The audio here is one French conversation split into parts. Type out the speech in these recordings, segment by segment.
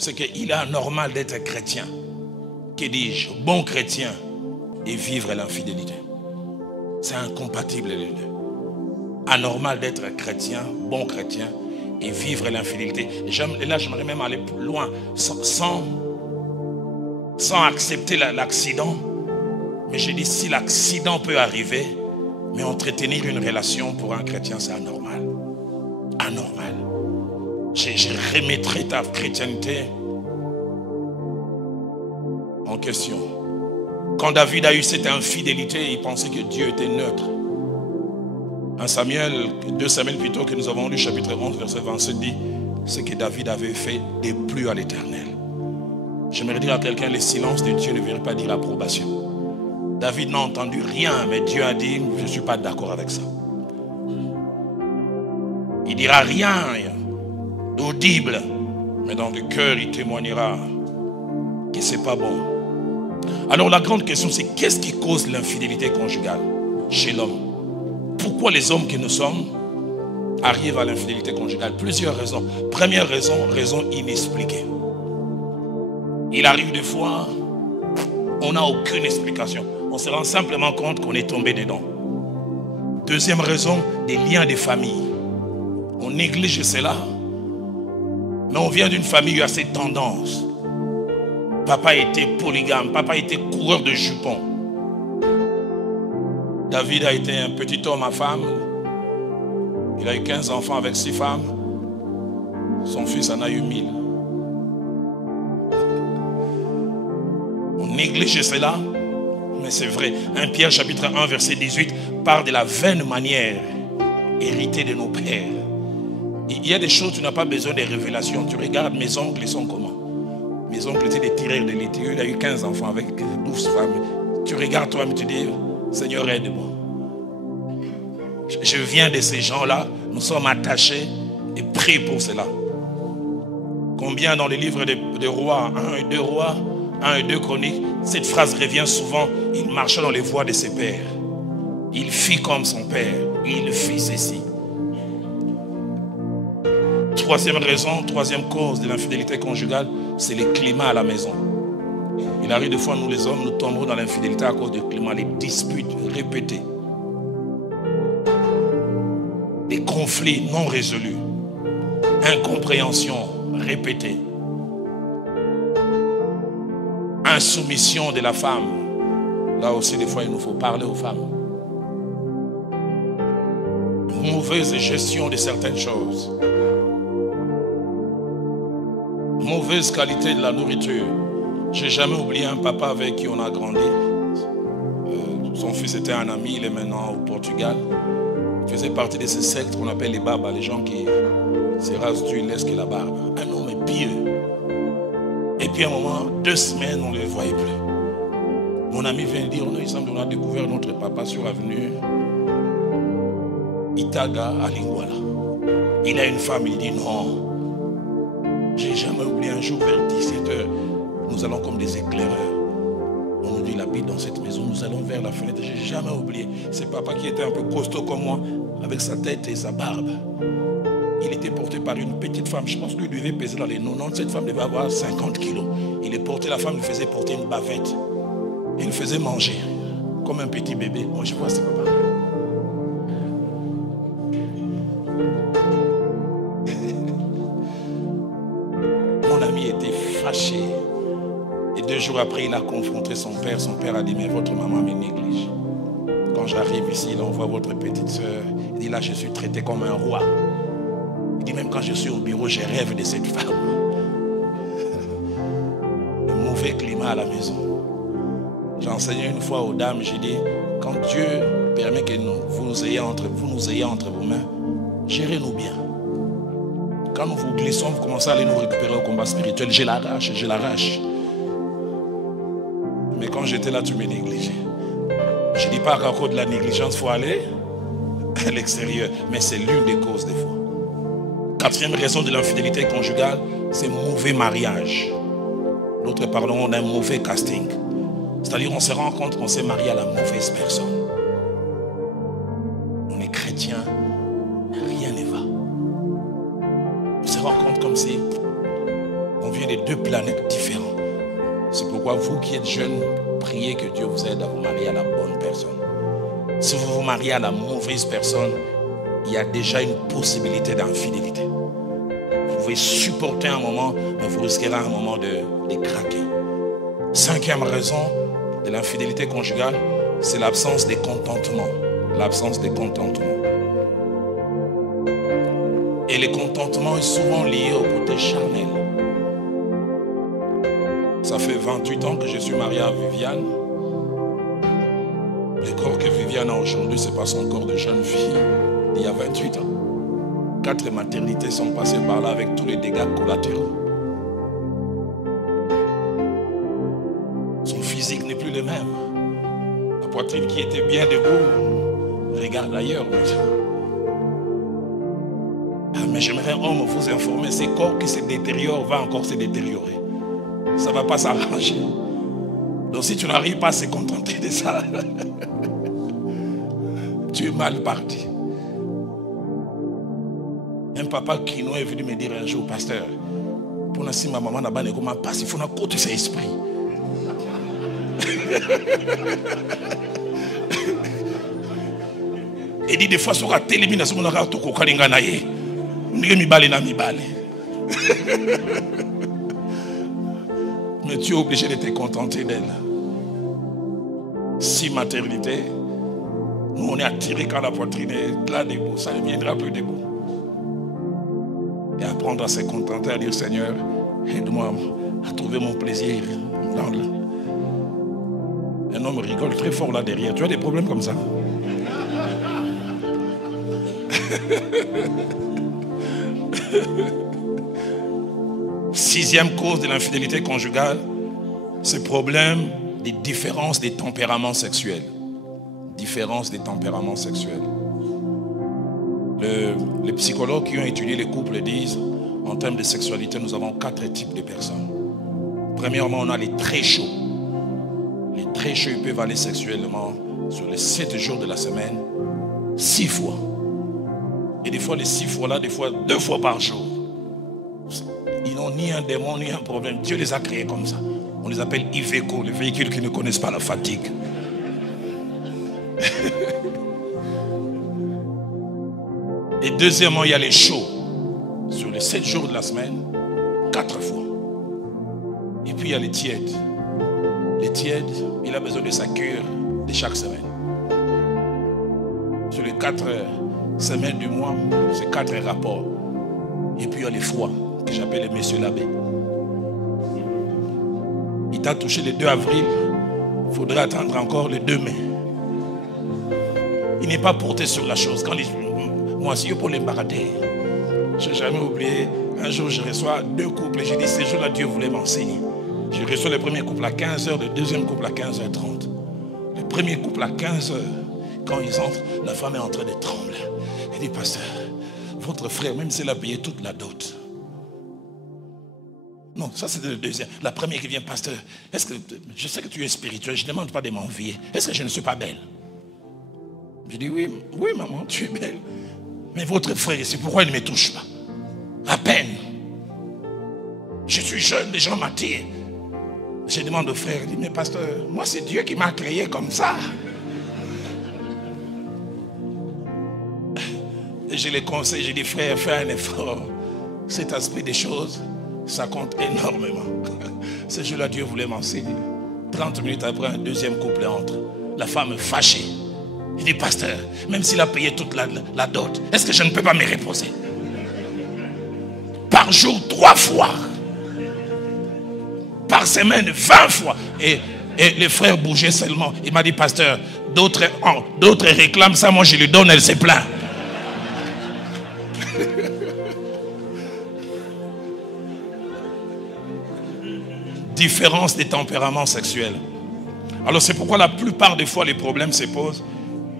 c'est qu'il est anormal d'être chrétien. Que dis-je? Bon chrétien et vivre l'infidélité. C'est incompatible les deux. Anormal d'être chrétien, bon chrétien et vivre l'infidélité. Et là, j'aimerais même aller plus loin, sans accepter l'accident. Mais je dis, si l'accident peut arriver, mais entretenir une relation pour un chrétien, c'est anormal. Anormal. Je remettrai ta chrétienté en question. Quand David a eu cette infidélité, il pensait que Dieu était neutre. 2 Samuel plutôt, que nous avons lu chapitre 11 verset 27 dit, c'est que David avait fait des pluies à l'Éternel. J'aimerais dire à quelqu'un, le silence de Dieu ne veut pas dire approbation. David n'a entendu rien, mais Dieu a dit, je ne suis pas d'accord avec ça. Il dira rien d'audible, mais dans le cœur il témoignera que c'est pas bon. Alors la grande question, c'est qu'est-ce qui cause l'infidélité conjugale chez l'homme? Pourquoi les hommes que nous sommes arrivent à l'infidélité conjugale? Plusieurs raisons. Première raison, raison inexpliquée. Il arrive des fois, on n'a aucune explication. On se rend simplement compte qu'on est tombé dedans. Deuxième raison, des liens de famille. On néglige cela, mais on vient d'une famille qui a cette tendance. Papa était polygame, papa était coureur de jupons. David a été un petit homme à femme. Il a eu 15 enfants avec 6 femmes. Son fils en a eu 1000. On néglige cela, mais c'est vrai. 1 Pierre chapitre 1 verset 18 parle de la vaine manière héritée de nos pères. Il y a des choses, tu n'as pas besoin de révélations. Tu regardes mes oncles, ils sont comment? Mes oncles étaient des tireurs de l'été. Il a eu 15 enfants avec 12 femmes. Tu regardes toi, mais tu dis, Seigneur, aide-moi. Je viens de ces gens-là. Nous sommes attachés et pris pour cela. Combien dans les livres de rois, 1 et 2 rois, 1 et 2 chroniques, cette phrase revient souvent. Il marchait dans les voies de ses pères. Il fit comme son père. Il fit ceci. Troisième raison, troisième cause de l'infidélité conjugale, c'est le climat à la maison. Il arrive des fois, nous les hommes, nous tombons dans l'infidélité à cause du climat, les disputes répétées, des conflits non résolus, incompréhension répétée, insoumission de la femme. Là aussi, des fois, il nous faut parler aux femmes. Mauvaise gestion de certaines choses. Mauvaise qualité de la nourriture. Je n'ai jamais oublié un papa avec qui on a grandi. Son fils était un ami, il est maintenant au Portugal. Il faisait partie de ces sectes qu'on appelle les babas, les gens qui se rasent du laissent que la barbe. Un homme pieux. Et puis à un moment, 2 semaines, on ne le voyait plus. Mon ami vient dire, il semble qu'on a découvert notre papa sur l'avenue Itaga à Lingwala. Il a une femme, il dit non. J'ai jamais oublié un jour vers 17h, nous allons comme des éclaireurs. On nous dit, il habite dans cette maison, nous allons vers la fenêtre. J'ai jamais oublié. C'est papa qui était un peu costaud comme moi, avec sa tête et sa barbe. Il était porté par une petite femme. Je pense qu'il devait peser dans les 90. Cette femme devait avoir 50 kilos. Il est porté, la femme lui faisait porter une bavette. Il le faisait manger, comme un petit bébé. Moi, je vois ce papa. Fâché. Et 2 jours après, il a confronté son père. Son père a dit, mais votre maman me néglige. Quand j'arrive ici, il envoie votre petite soeur. Il dit, là, je suis traité comme un roi. Il dit, même quand je suis au bureau, je rêve de cette femme. Le mauvais climat à la maison. J'ai enseigné une fois aux dames, j'ai dit, quand Dieu permet que vous nous ayez entre vos mains, gérez-nous bien. Quand nous vous glissons, vous commencez à aller nous récupérer au combat spirituel. Je l'arrache, je l'arrache. Mais quand j'étais là, tu me négligeais. Je ne dis pas qu'à cause de la négligence, il faut aller à l'extérieur. Mais c'est l'une des causes des fois. 4e raison de l'infidélité conjugale, c'est mauvais mariage. D'autres parleront d'un mauvais casting. C'est-à-dire on se rend compte qu'on s'est marié à la mauvaise personne. On est chrétien, rien ne va. On se rend compte comme si on vient de deux planètes différentes. C'est pourquoi vous qui êtes jeunes, priez que Dieu vous aide à vous marier à la bonne personne. Si vous vous mariez à la mauvaise personne, il y a déjà une possibilité d'infidélité. Vous pouvez supporter un moment, mais vous risquerez un moment de craquer. Cinquième raison de l'infidélité conjugale, c'est l'absence de contentement. L'absence de contentement. Et le contentement est souvent lié au côté charnel. Ça fait 28 ans que je suis marié à Viviane. Le corps que Viviane a aujourd'hui, ce n'est pas son corps de jeune fille d'il y a 28 ans. 4 maternités sont passées par là avec tous les dégâts collatéraux. Son physique n'est plus le même. La poitrine qui était bien debout, regarde ailleurs. Mais j'aimerais, homme, vous informer, ces corps qui se détériorent vont encore se détériorer. Ça ne va pas s'arranger. Donc si tu n'arrives pas à se contenter de ça, tu es mal parti. Un papa qui nous est venu me dire un jour, pasteur, pour si ma maman n'a pas de comment passer, il faut qu'on côté ses esprits. Et dit des fois, sur la télé, il y a tout qui mais tu es obligé de te contenter d'elle. Si maternité, nous on est attiré quand la poitrine est là debout, ça ne viendra plus debout. Et apprendre à se contenter, à dire Seigneur, aide-moi à trouver mon plaisir dans le... Un homme rigole très fort là derrière. Tu as des problèmes comme ça? Sixième cause de l'infidélité conjugale, c'est le problème des différences des tempéraments sexuels. Différences des tempéraments sexuels. Les psychologues qui ont étudié les couples disent, en termes de sexualité, nous avons 4 types de personnes. Premièrement, on a les très chauds. Les très chauds, ils peuvent aller sexuellement sur les 7 jours de la semaine, 6 fois. Et des fois, les 6 fois là, des fois 2 fois par jour. Ils n'ont ni un démon, ni un problème. Dieu les a créés comme ça. On les appelle Iveco, les véhicules qui ne connaissent pas la fatigue. Et deuxièmement, il y a les chauds. Sur les 7 jours de la semaine, 4 fois. Et puis il y a les tièdes. Les tièdes, il a besoin de sa cure de chaque semaine. Sur les 4 semaines du mois, c'est 4 rapports. Et puis il y a les froids, que j'appelle les messieurs l'abbé. Il t'a touché le 2 avril, il faudrait attendre encore le 2 mai. Il n'est pas porté sur la chose. Quand moi, si je peux les barater, je n'ai jamais oublié. Un jour, je reçois 2 couples et j'ai dit, ce jour-là, Dieu voulait m'enseigner. Je reçois le premier couple à 15h, le deuxième couple à 15h30. Le premier couple à 15h, quand ils entrent, la femme est en train de trembler. Elle dit, pasteur, votre frère, même s'il a payé toute la dot. Non, ça c'est le deuxième. La première qui vient, pasteur, est-ce que je sais que tu es spirituel, je ne demande pas de m'envier. Est-ce que je ne suis pas belle? Je dis, oui, oui maman, tu es belle. Mais votre frère, c'est pourquoi il ne me touche pas? À peine. Je suis jeune, les gens m'attirent. Je demande au frère, il dit, mais pasteur, moi c'est Dieu qui m'a créé comme ça. Et je les conseille, je dis, frère, fais un effort. Cet aspect des choses, ça compte énormément. Ce jour-là, Dieu voulait m'enseigner. 30 minutes après, un deuxième couple entre. La femme fâchée. Il dit, pasteur, même s'il a payé toute la dot, est-ce que je ne peux pas me reposer? Par jour, 3 fois. Par semaine, 20 fois. Et les frères bougeaient seulement. Il m'a dit, pasteur, d'autres réclament ça, moi je lui donne, elle se plaint. Différence des tempéraments sexuels. Alors c'est pourquoi la plupart des fois les problèmes se posent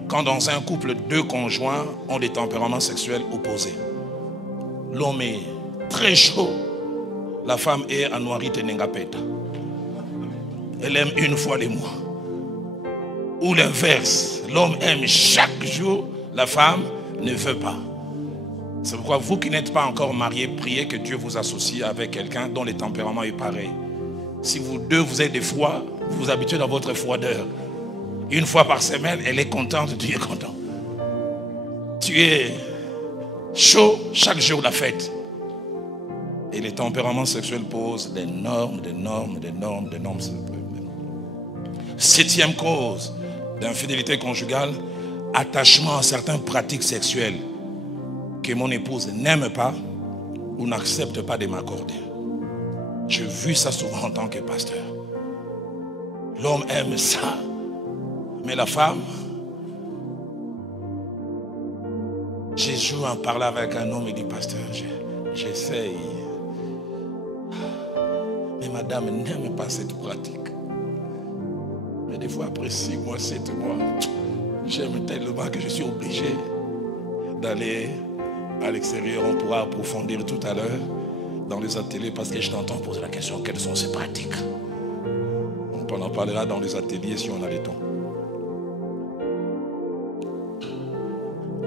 quand dans un couple 2 conjoints ont des tempéraments sexuels opposés. L'homme est très chaud, la femme est à noirite nengapeta. Elle aime une fois les mois. Ou l'inverse, l'homme aime chaque jour, la femme ne veut pas. C'est pourquoi vous qui n'êtes pas encore mariés, priez que Dieu vous associe avec quelqu'un dont le tempérament est pareil. Si vous deux, vous êtes des fois, vous vous habituez dans votre froideur. Une fois par semaine, elle est contente, tu es content. Tu es chaud, chaque jour la fête. Et les tempéraments sexuels posent des normes. Septième cause d'infidélité conjugale, attachement à certaines pratiques sexuelles que mon épouse n'aime pas ou n'accepte pas de m'accorder. J'ai vu ça souvent en tant que pasteur. L'homme aime ça, mais la femme, j'ai joué en parler avec un homme et dit, pasteur, j'essaye. Mais madame n'aime pas cette pratique. Mais des fois, après 6 mois, 7 mois, j'aime tellement que je suis obligé d'aller à l'extérieur. On pourra approfondir tout à l'heure dans les ateliers parce que je t'entends poser la question, quelles sont ces pratiques? On en parlera dans les ateliers si on a le temps.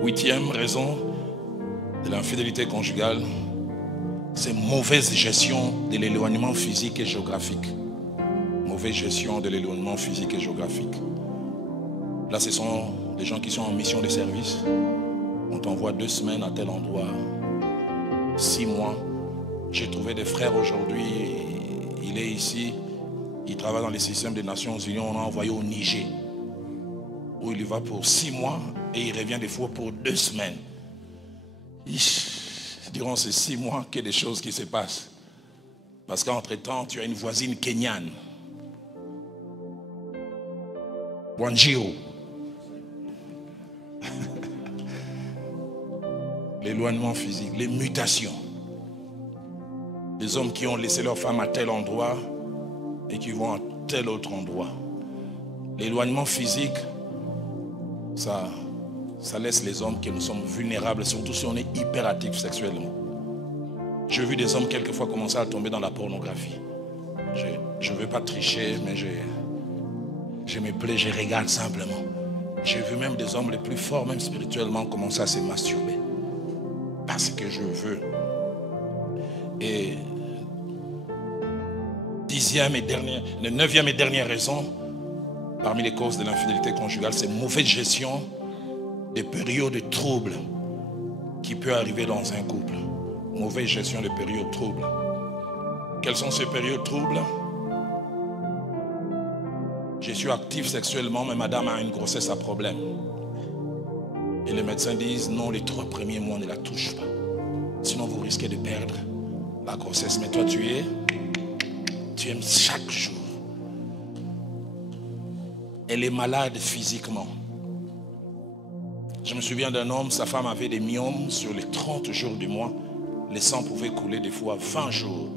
8e raison de l'infidélité conjugale, c'est mauvaise gestion de l'éloignement physique et géographique. Mauvaise gestion de l'éloignement physique et géographique. Là, ce sont des gens qui sont en mission de service. On t'envoie 2 semaines à tel endroit, 6 mois. J'ai trouvé des frères aujourd'hui, il est ici, il travaille dans les systèmes des Nations Unies, on l'a envoyé au Niger, où il y va pour 6 mois et il revient des fois pour 2 semaines. Durant ces 6 mois, qu'il y a des choses qui se passent. Parce qu'entre-temps, tu as une voisine kenyane. Wanjiro. L'éloignement physique, les mutations. Les hommes qui ont laissé leur femme à tel endroit et qui vont à tel autre endroit. L'éloignement physique, ça laisse les hommes que nous sommes vulnérables, surtout si on est hyperactif sexuellement. J'ai vu des hommes quelquefois commencer à tomber dans la pornographie. Je ne veux pas tricher, mais je me plais, je regarde simplement. J'ai vu même des hommes les plus forts, même spirituellement, commencer à se masturber. Parce que je veux. Et 9e et dernière raison, parmi les causes de l'infidélité conjugale, c'est mauvaise gestion des périodes troubles qui peut arriver dans un couple. Mauvaise gestion des périodes troubles. Quelles sont ces périodes troubles? Je suis actif sexuellement, mais madame a une grossesse à problème. Et les médecins disent non, les 3 premiers mois ne la touche pas. Sinon vous risquez de perdre la grossesse. Mais toi tu aimes chaque jour. Elle est malade physiquement. Je me souviens d'un homme, sa femme avait des myomes sur les 30 jours du mois. Le sang pouvait couler des fois 20 jours.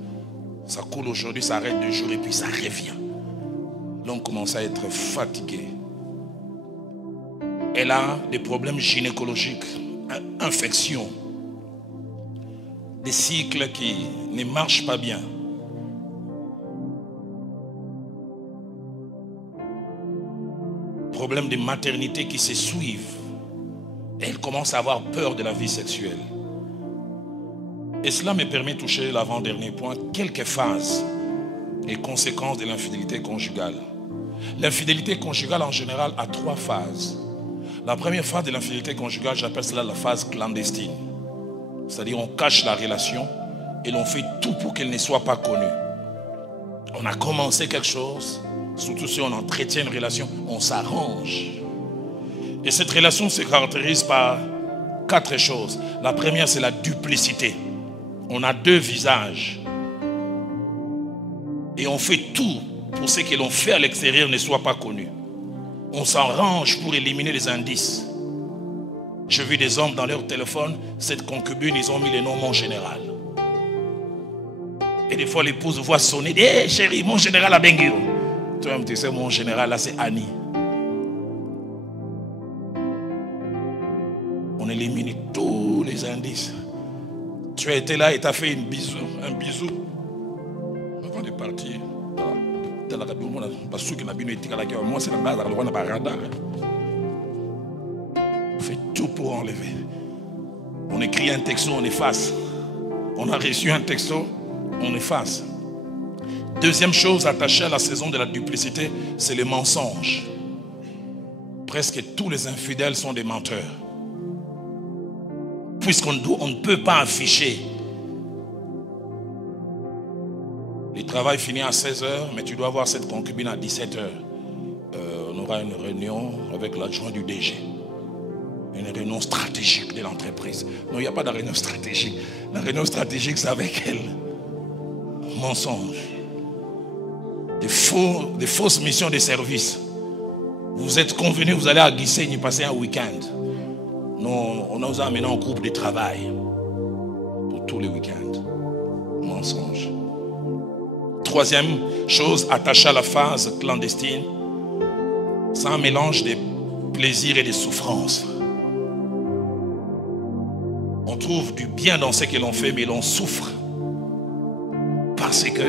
Ça coule aujourd'hui, ça arrête 2 jours et puis ça revient. L'homme commence à être fatigué. Elle a des problèmes gynécologiques, infections, des cycles qui ne marchent pas bien. Problèmes de maternité qui se suivent. Elle commence à avoir peur de la vie sexuelle. Et cela me permet de toucher l'avant-dernier point, quelques phases et conséquences de l'infidélité conjugale. L'infidélité conjugale en général a 3 phases. La première phase de l'infidélité conjugale, j'appelle cela la phase clandestine. C'est-à-dire on cache la relation et l'on fait tout pour qu'elle ne soit pas connue. On a commencé quelque chose, surtout si on entretient une relation, on s'arrange. Et cette relation se caractérise par 4 choses. La première, c'est la duplicité. On a 2 visages. Et on fait tout pour ce que l'on fait à l'extérieur ne soit pas connu. On s'arrange pour éliminer les indices. J'ai vu des hommes dans leur téléphone, cette concubine, ils ont mis le nom mon général. Et des fois l'épouse voit sonner, hé chérie, mon général a bengué. Toi, tu sais, mon général là, c'est Annie. On élimine tous les indices. Tu as été là et tu as fait un bisou avant de partir. On fait tout pour enlever. On écrit un texto, on efface. On a reçu un texto, on efface. Deuxième chose attachée à la saison de la duplicité, c'est les mensonges. Presque tous les infidèles sont des menteurs. Puisqu'on ne peut pas afficher. Le travail finit à 16h, mais tu dois avoir cette concubine à 17h. On aura une réunion avec l'adjoint du DG. Une réunion stratégique de l'entreprise. Non, il n'y a pas de réunion stratégique. La réunion stratégique, c'est avec elle. Mensonge. Des fausses missions de service. Vous êtes convenus, vous allez à Gisenyi passer un week-end. Non, on nous a amené en groupe de travail. Pour tous les week-ends. Mensonge. Troisième chose attachée à la phase clandestine, c'est un mélange de plaisir et de souffrance. On trouve du bien dans ce que l'on fait, mais l'on souffre. Parce que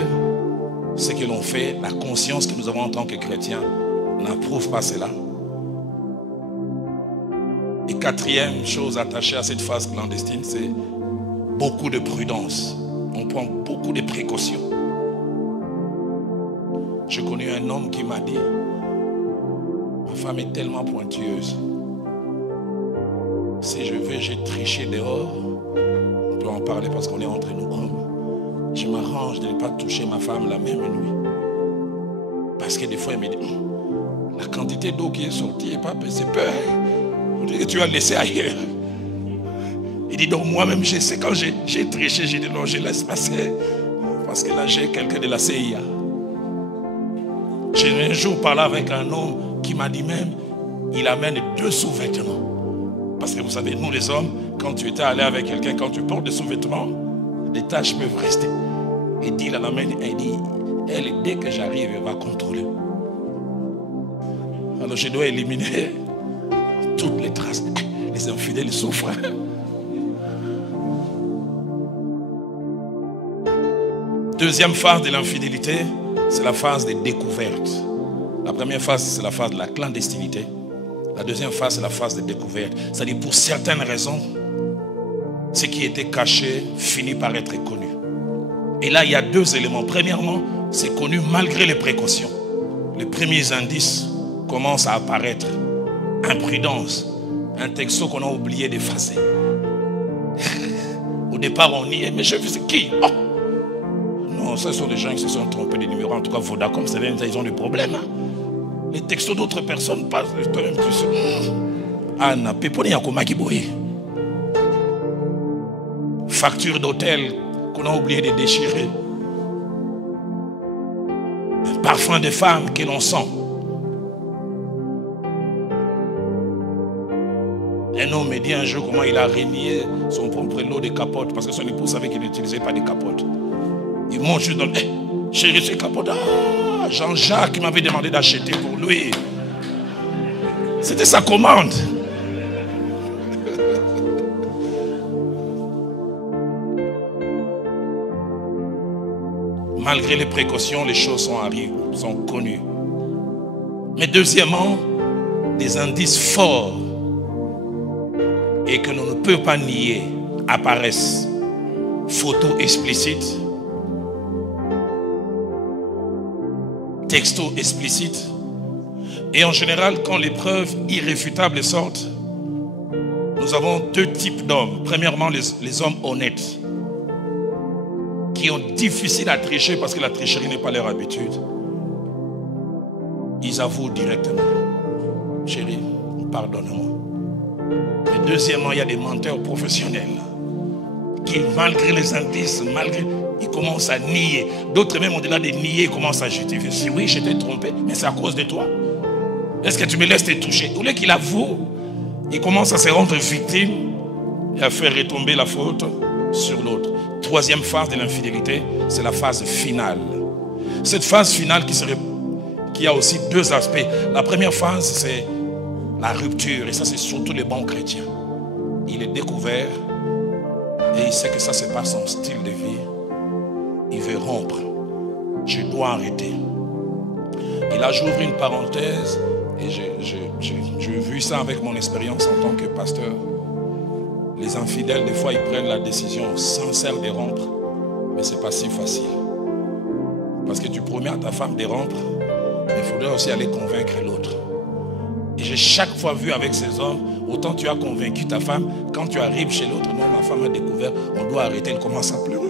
ce que l'on fait, la conscience que nous avons en tant que chrétiens, n'approuve pas cela. Et quatrième chose attachée à cette phase clandestine, c'est beaucoup de prudence. On prend beaucoup de précautions. J'ai connu un homme qui m'a dit, ma femme est tellement pointueuse. Si je veux, j'ai triché dehors. On peut en parler parce qu'on est entre nous hommes. Je m'arrange de ne pas toucher ma femme la même nuit. Parce que des fois, elle me dit, la quantité d'eau qui est sortie n'est pas peu, c'est peu. Tu as laissé ailleurs. Il dit, donc moi-même, je sais, quand j'ai triché, j'ai dit, non, je laisse passer. Parce que là, j'ai quelqu'un de la CIA. J'ai un jour parlé avec un homme qui m'a dit même, il amène 2 sous-vêtements. Parce que vous savez, nous les hommes, quand tu étais allé avec quelqu'un, quand tu portes des sous-vêtements, des taches peuvent rester. Et dit, il amène, il dit, elle, dès que j'arrive, elle va contrôler. Alors je dois éliminer toutes les traces. Les infidèles souffrent. Deuxième phase de l'infidélité, c'est la phase des découvertes. La première phase, c'est la phase de la clandestinité. La deuxième phase, c'est la phase de découverte. C'est-à-dire, pour certaines raisons, ce qui était caché finit par être connu. Et là, il y a 2 éléments. Premièrement, c'est connu malgré les précautions. Les premiers indices commencent à apparaître. Imprudence. Un texto qu'on a oublié d'effacer. Au départ, on y est, mais je sais c'est qui? Oh! Non, ce sont des gens qui se sont trompés de numéro. En tout cas, Vodacom, ils ont des problèmes. Hein? Les textos d'autres personnes passent. Anna, Peponi Yakomakiboye. Facture d'hôtel qu'on a oublié de déchirer. Parfum de femme que l'on sent. Un homme me dit un jour comment il a renié son propre lot de capotes parce que son épouse savait qu'il n'utilisait pas de capotes. Il monte juste dans le... Chérie, c'est capote. Ah, Jean-Jacques m'avait demandé d'acheter pour lui. C'était sa commande. Malgré les précautions, les choses sont connues. Mais deuxièmement, des indices forts et que l'on ne peut pas nier apparaissent. Photos explicites, textos explicites. Et en général, quand les preuves irréfutables sortent, nous avons 2 types d'hommes. Premièrement, les hommes honnêtes, qui ont difficile à tricher parce que la tricherie n'est pas leur habitude. Ils avouent directement. Chérie, pardonne-moi. Et deuxièmement, il y a des menteurs professionnels qui, malgré les indices, ils commencent à nier. D'autres même, au-delà de nier, ils commencent à justifier. Si oui, je t'ai trompé, mais c'est à cause de toi. Est-ce que tu me laisses te toucher? Au lieu qu'il avoue, il commence à se rendre victime et à faire retomber la faute sur l'autre. Troisième phase de l'infidélité, c'est la phase finale. Cette phase finale qui a aussi 2 aspects. La première phase, c'est la rupture. Et ça, c'est surtout les bons chrétiens. Il est découvert et il sait que ça, c'est pas son style de vie. Il veut rompre. Je dois arrêter. Et là, j'ouvre une parenthèse et j'ai vu ça avec mon expérience en tant que pasteur. Les infidèles, des fois, ils prennent la décision sincère de rompre, mais ce n'est pas si facile. Parce que tu promets à ta femme de rompre, mais il faudrait aussi aller convaincre l'autre. Et j'ai chaque fois vu avec ces hommes, autant tu as convaincu ta femme, quand tu arrives chez l'autre, non, ma femme a découvert, on doit arrêter, elle commence à pleurer.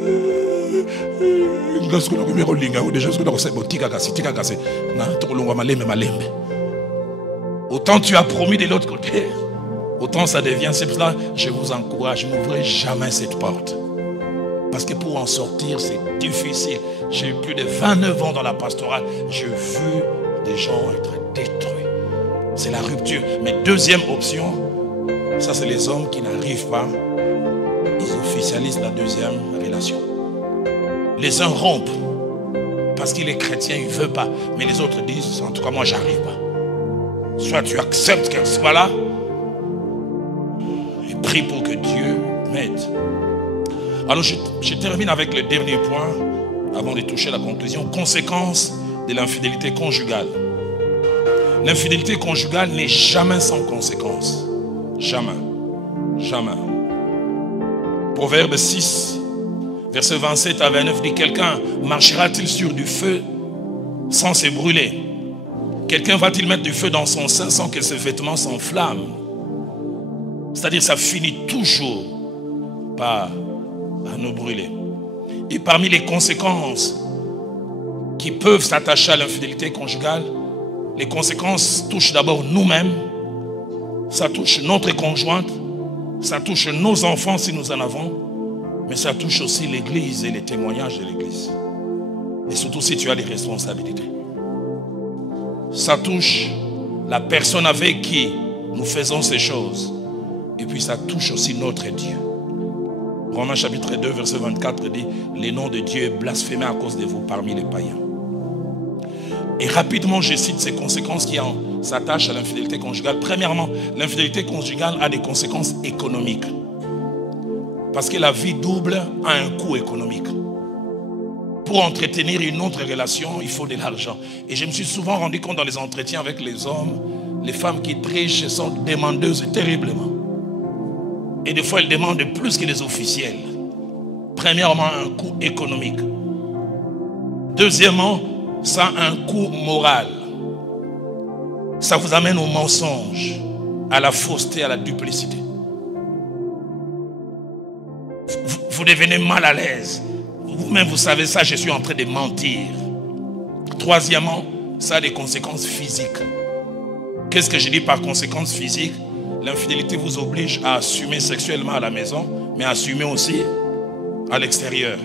Autant tu as promis de l'autre côté, autant ça devient. C'est pour cela que je vous encourage, n'ouvrez jamais cette porte. Parce que pour en sortir, c'est difficile. J'ai eu plus de 29 ans dans la pastorale. J'ai vu des gens être détruits. C'est la rupture. Mais deuxième option, ça c'est les hommes qui n'arrivent pas. Ils officialisent la deuxième relation. Les uns rompent parce qu'il est chrétien, il ne veut pas. Mais les autres disent, en tout cas moi j'arrive pas. Soit tu acceptes qu'elle soit là, et prie pour que Dieu m'aide. Alors je termine avec le dernier point, avant de toucher la conclusion. Conséquence de l'infidélité conjugale. L'infidélité conjugale n'est jamais sans conséquence. Jamais. Jamais. Proverbe 6, verset 27 à 29 dit: quelqu'un marchera-t-il sur du feu sans se brûler? Quelqu'un va-t-il mettre du feu dans son sein sans que ses vêtements s'enflamment? C'est-à-dire ça finit toujours par nous brûler. Et parmi les conséquences qui peuvent s'attacher à l'infidélité conjugale, les conséquences touchent d'abord nous-mêmes, ça touche notre conjointe, ça touche nos enfants si nous en avons, mais ça touche aussi l'église et les témoignages de l'église. Et surtout si tu as des responsabilités. Ça touche la personne avec qui nous faisons ces choses. Et puis ça touche aussi notre Dieu. Romains chapitre 2 verset 24 dit: le nom de Dieu est blasphémé à cause de vous parmi les païens. Et rapidement je cite ces conséquences qui s'attachent à l'infidélité conjugale. Premièrement, l'infidélité conjugale a des conséquences économiques. Parce que la vie double a un coût économique. Pour entretenir une autre relation, il faut de l'argent. Et je me suis souvent rendu compte dans les entretiens avec les hommes, les femmes qui trichent sont demandeuses terriblement. Et des fois, elles demandent plus que les officiels. Premièrement, un coût économique. Deuxièmement, ça a un coût moral. Ça vous amène au mensonge, à la fausseté, à la duplicité. Vous devenez mal à l'aise. Vous-même, vous savez ça, je suis en train de mentir. Troisièmement, ça a des conséquences physiques. Qu'est-ce que je dis par conséquences physiques? L'infidélité vous oblige à assumer sexuellement à la maison, mais à assumer aussi à l'extérieur.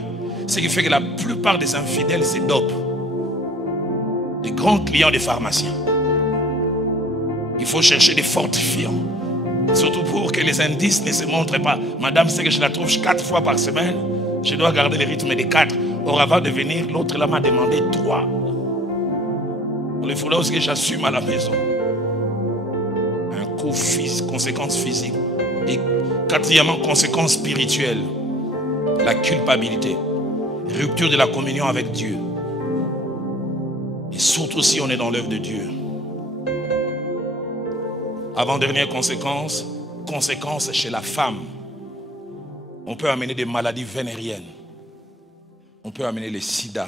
Ce qui fait que la plupart des infidèles se dopent. Des grands clients des pharmaciens. Il faut chercher des fortifiants. Surtout pour que les indices ne se montrent pas. Madame, c'est que je la trouve 4 fois par semaine. Je dois garder le rythme des 4. Or, avant de venir, l'autre là m'a demandé 3. Il faudra aussi que j'assume à la maison. Un coût physique, conséquences physiques. Et quatrièmement, conséquences spirituelles. La culpabilité. Rupture de la communion avec Dieu. Et surtout si on est dans l'œuvre de Dieu. Avant-dernière conséquence, conséquence chez la femme. On peut amener des maladies vénériennes. On peut amener le sida.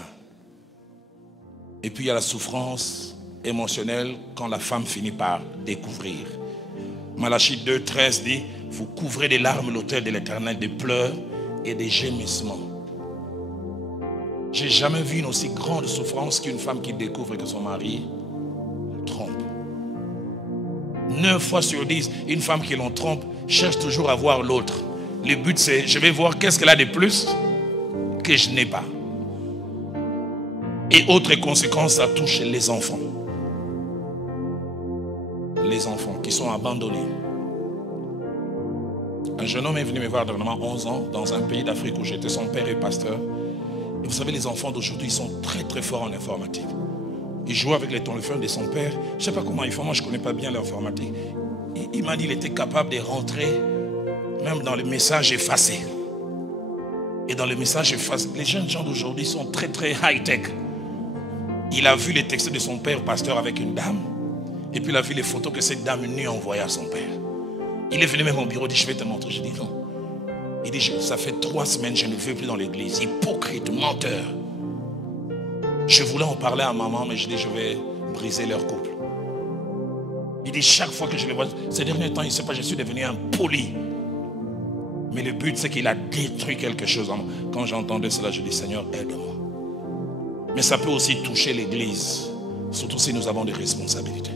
Et puis il y a la souffrance émotionnelle quand la femme finit par découvrir. Malachie 2,13 dit: vous couvrez des larmes l'autel de l'Éternel, des pleurs et des gémissements. J'ai jamais vu une aussi grande souffrance qu'une femme qui découvre que son mari trompe. 9 fois sur 10, une femme qui l'on trompe cherche toujours à voir l'autre. Le but c'est, je vais voir qu'est-ce qu'elle a de plus que je n'ai pas. Et autre conséquence, ça touche les enfants. Les enfants qui sont abandonnés. Un jeune homme est venu me voir dernièrement, 11 ans, dans un pays d'Afrique où j'étais, son père est pasteur. Et vous savez, les enfants d'aujourd'hui, ils sont très très forts en informatique. Il jouait avec les téléphones de son père. Je ne sais pas comment ils font, moi je ne connais pas bien l'informatique. Il m'a dit qu'il était capable de rentrer même dans les messages effacés. Et dans les messages effacés, les jeunes gens d'aujourd'hui sont très très high-tech. Il a vu les textes de son père, pasteur, avec une dame. Et puis il a vu les photos que cette dame nue envoyait à son père. Il est venu même au bureau, il dit: je vais te montrer. Je dis: non, Il dit, ça fait 3 semaines, je ne vais plus dans l'église. Hypocrite, menteur. Je voulais en parler à maman, mais je dis, je vais briser leur couple. Il dit, chaque fois que je les vois, ces derniers temps, il ne sait pas, je suis devenu impoli. Mais le but, c'est qu'il a détruit quelque chose en moi. Quand j'entendais cela, je dis, Seigneur, aide-moi. Mais ça peut aussi toucher l'église, surtout si nous avons des responsabilités.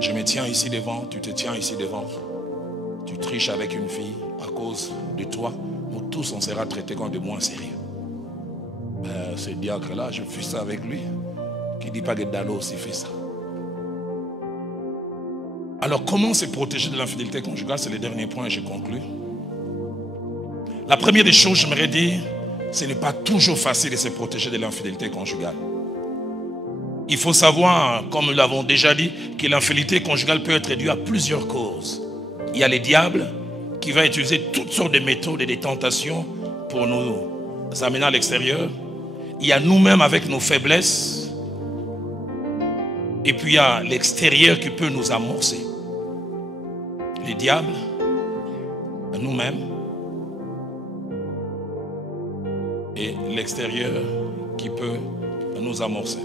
Je me tiens ici devant, tu te tiens ici devant. Tu triches avec une fille à cause de toi. Nous tous, on sera traités comme de moins sérieux. Ce diacre-là, je fais ça avec lui. Qui ne dit pas que Dalo aussi fait ça. Alors, comment se protéger de l'infidélité conjugale? C'est le dernier point et je conclue. La première des choses, j'aimerais dire, ce n'est pas toujours facile de se protéger de l'infidélité conjugale. Il faut savoir, comme nous l'avons déjà dit, que l'infidélité conjugale peut être due à plusieurs causes. Il y a le diable qui va utiliser toutes sortes de méthodes et de tentations pour nous amener à l'extérieur. Il y a nous-mêmes avec nos faiblesses. Et puis il y a l'extérieur qui peut nous amorcer. Le diable, nous-mêmes. Et l'extérieur qui peut nous amorcer.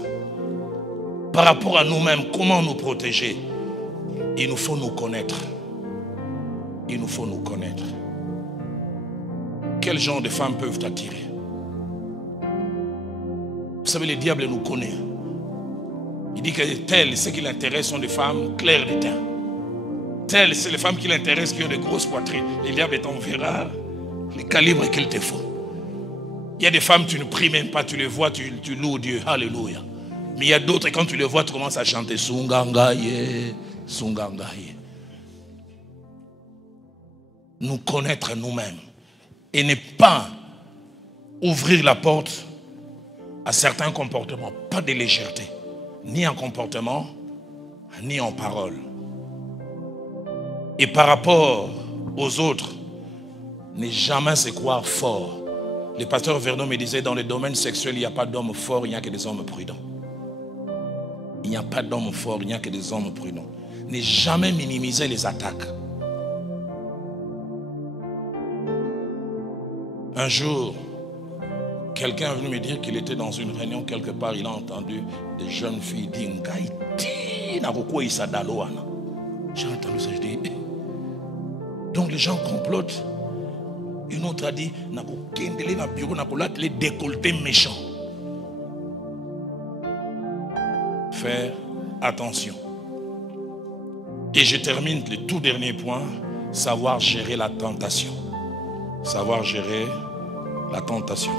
Par rapport à nous-mêmes, comment nous protéger? Il nous faut nous connaître. Il nous faut nous connaître. Quel genre de femmes peuvent t'attirer? Vous savez, le diable nous connaît. Il dit que telles, ce qui l'intéresse sont des femmes claires de teint. Telles, c'est les femmes qui l'intéressent qui ont de grosses poitrines. Le diable t'enverra le calibre qu'il te faut. Il y a des femmes, tu ne pries même pas, tu les vois, tu loues Dieu. Alléluia. Mais il y a d'autres, quand tu les vois, tu commences à chanter Sungangaye, Sungangaye. Nous connaître nous-mêmes. Et ne pas ouvrir la porte à certains comportements. Pas de légèreté. Ni en comportement, ni en parole. Et par rapport aux autres, ne jamais se croire fort. Le pasteur Vernon me disait, dans le domaine sexuel, il n'y a pas d'hommes forts, il n'y a que des hommes prudents. Il n'y a pas d'hommes forts, il n'y a que des hommes prudents. Ne jamais minimiser les attaques. Un jour, quelqu'un est venu me dire qu'il était dans une réunion quelque part, il a entendu des jeunes filles dire j'ai entendu ça, je dis. Donc les gens complotent. Une autre a dit les décolletés méchants. Faire attention. Et je termine le tout dernier point, savoir gérer la tentation. Savoir gérer la tentation.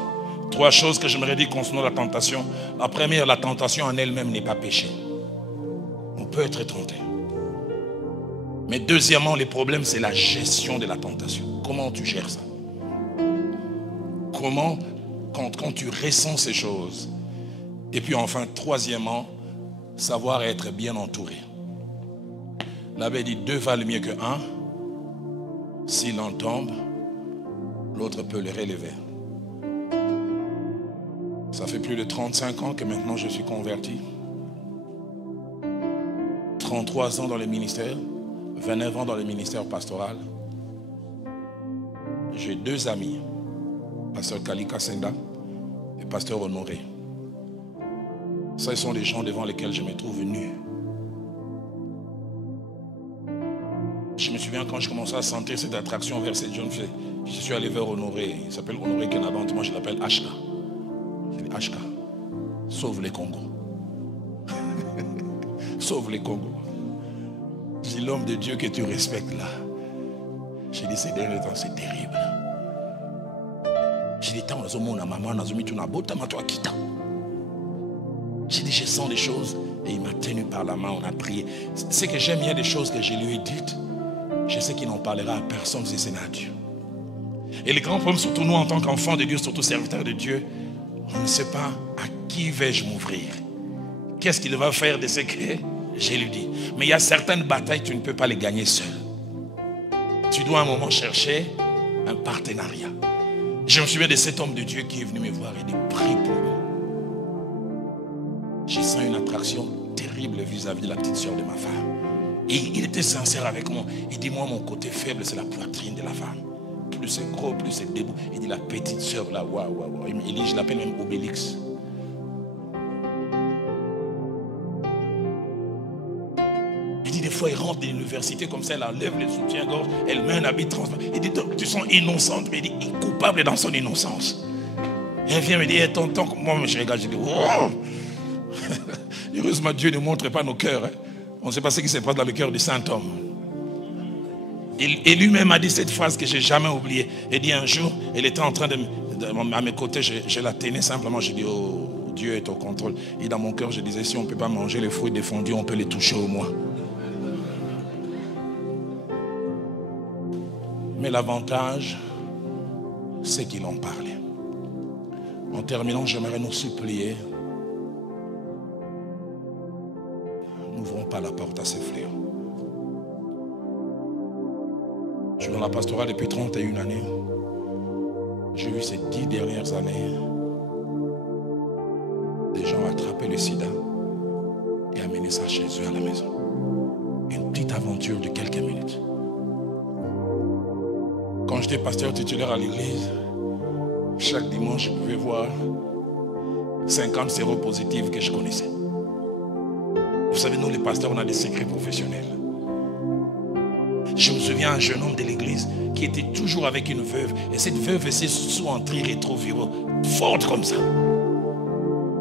3 choses que j'aimerais dire concernant la tentation. La première, la tentation en elle-même n'est pas péché. On peut être tenté. Mais deuxièmement, le problème, c'est la gestion de la tentation. Comment tu gères ça? Comment, quand tu ressens ces choses. Et puis enfin, troisièmement, savoir être bien entouré. L'abbé dit 2 valent mieux que 1. S'il en tombe, l'autre peut le relever. Ça fait plus de 35 ans que maintenant je suis converti. 33 ans dans le ministère, 29 ans dans le ministère pastoral. J'ai 2 amis, pasteur Kalika Senda et pasteur Honoré. Ça, ce sont des gens devant lesquels je me trouve nu. Je me souviens quand je commençais à sentir cette attraction vers cette jeune fille, je suis allé vers Honoré. Il s'appelle Honoré Kenabant, moi je l'appelle Ashka. Je dis Ashka, sauve les Congos. Sauve les Congos. Je dis l'homme de Dieu que tu respectes là. J'ai dit ces derniers temps, c'est terrible. J'ai dit tant aux hommes, maman, j'ai dit je sens des choses et il m'a tenu par la main, on a prié. C'est que j'aime, il y a des choses que je lui ai dites. Je sais qu'il n'en parlera à personne si ce n'est à Dieu. Et les grands problèmes, surtout nous en tant qu'enfants de Dieu, surtout serviteurs de Dieu, on ne sait pas à qui vais-je m'ouvrir. Qu'est-ce qu'il va faire de ce que je lui dis. Mais il y a certaines batailles, tu ne peux pas les gagner seul. Tu dois à un moment chercher un partenariat. Je me souviens de cet homme de Dieu qui est venu me voir et dit prie pour moi. Je sens une attraction terrible vis-à-vis de la petite soeur de ma femme. Et il était sincère avec moi. Il dit moi mon côté faible c'est la poitrine de la femme. plus c'est gros, plus c'est debout. Il dit la petite sœur là, waouh, waouh. Il dit, je l'appelle même Obélix. Il dit des fois, il rentre de l'université comme ça, elle enlève les soutiens-gorge, elle met un habit transparent. Il dit, tu sens innocente, mais il dit, il est coupable dans son innocence. Et elle vient me dire, tonton, moi je regarde, je dis, oh. Heureusement, Dieu ne montre pas nos cœurs. Hein. On ne sait pas ce qui se passe dans le cœur du saint homme. Et lui-même a dit cette phrase que je n'ai jamais oubliée. Il dit un jour, elle était en train à mes côtés, je la tenais simplement, je dis, oh, Dieu est au contrôle. Et dans mon cœur, je disais, si on ne peut pas manger les fruits défendus, on peut les toucher au moins. Mais l'avantage, c'est qu'il en parlait. En terminant, j'aimerais nous supplier. N'ouvrons pas la porte à ces fléaux. Je suis dans la pastorale depuis 31 années. J'ai vu ces 10 dernières années des gens attraper le sida et amener ça chez eux à la maison. Une petite aventure de quelques minutes. Quand j'étais pasteur titulaire à l'église, chaque dimanche, je pouvais voir 50 séropositifs que je connaissais. Vous savez, nous les pasteurs, on a des secrets professionnels. Je me souviens d'un jeune homme de l'église qui était toujours avec une veuve. Et cette veuve était sous un rétroviraux, forte comme ça.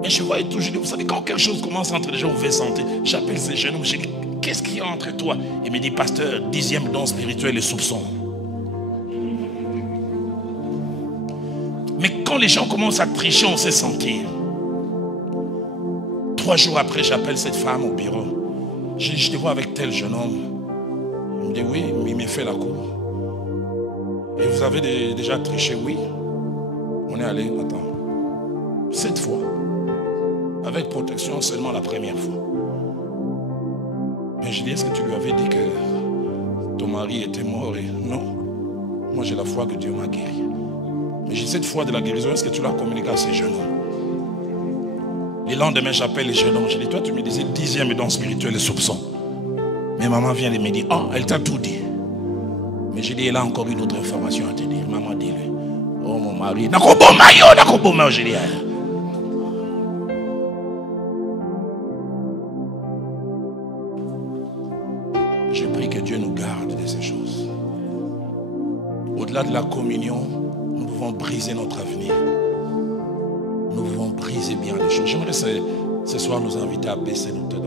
Et je voyais toujours, vous savez, quand quelque chose commence entre les gens, vous pouvez sentir. J'appelle ce jeune homme, je dis, qu'est-ce qu'il y a entre toi? Il me dit, pasteur, 10e don spirituel et soupçon. Mais quand les gens commencent à tricher, on sait sentir. 3 jours après, j'appelle cette femme au bureau. Je te vois avec tel jeune homme. Il me dit oui, mais il m'a fait la cour. Et vous avez déjà triché? Oui. On est allé, attends, 7 fois. Avec protection seulement la première fois. Mais je dis, est-ce que tu lui avais dit que ton mari était mort? Et non. Moi j'ai la foi que Dieu m'a guéri. Mais j'ai cette foi de la guérison, est-ce que tu l'as communiqué à ces jeunes hommes? Le lendemain, j'appelle les jeunes hommes. Je dis, toi, tu me disais 10e don spirituel et soupçon. Mais maman vient de me dire, oh, elle t'a tout dit. Mais j'ai dit, elle a encore une autre information à te dire. Maman, dis-lui. Oh, mon mari. J'ai dit, je prie que Dieu nous garde de ces choses. Au-delà de la communion, nous pouvons briser notre avenir. Nous pouvons briser bien les choses. J'aimerais ce soir nous inviter à baisser nos têtes.